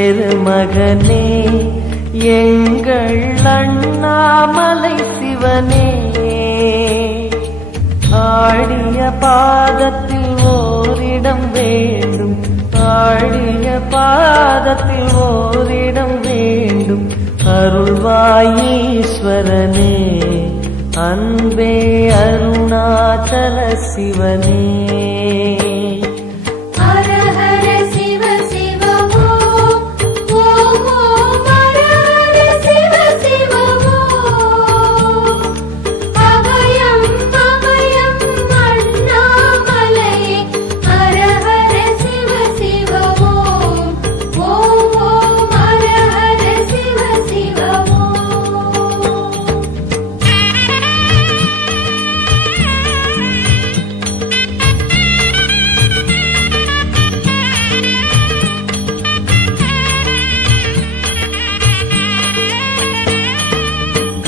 பெருமகனே எங்கள் அண்ணாமலை சிவனே, ஆடிய பாதத்தில் ஓரிடம் வேண்டும், ஆடிய பாதத்தில் ஓரிடம் வேண்டும். அருள்வாயீஸ்வரனே, அன்பே அருணாச்சல சிவனே.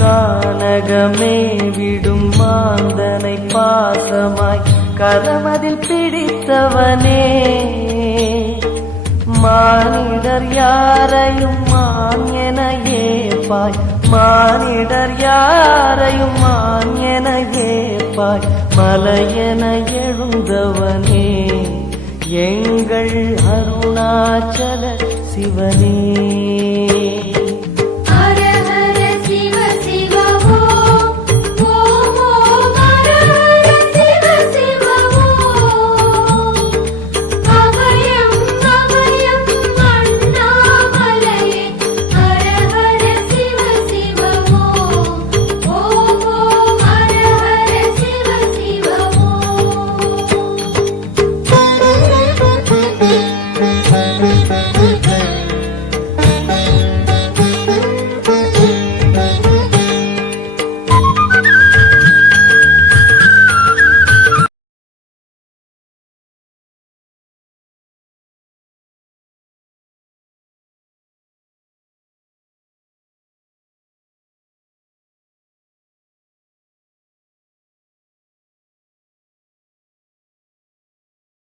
கானகமே விடும் மாந்தனை பாசமாய் கரமதில் பிடித்தவனே, மானிடர் யாரையும் மான் என ஏப்பாய், மானிடர் யாரையும் மான் என ஏப்பாய். மலையென எழுந்தவனே எங்கள் அருணாச்சல சிவனே.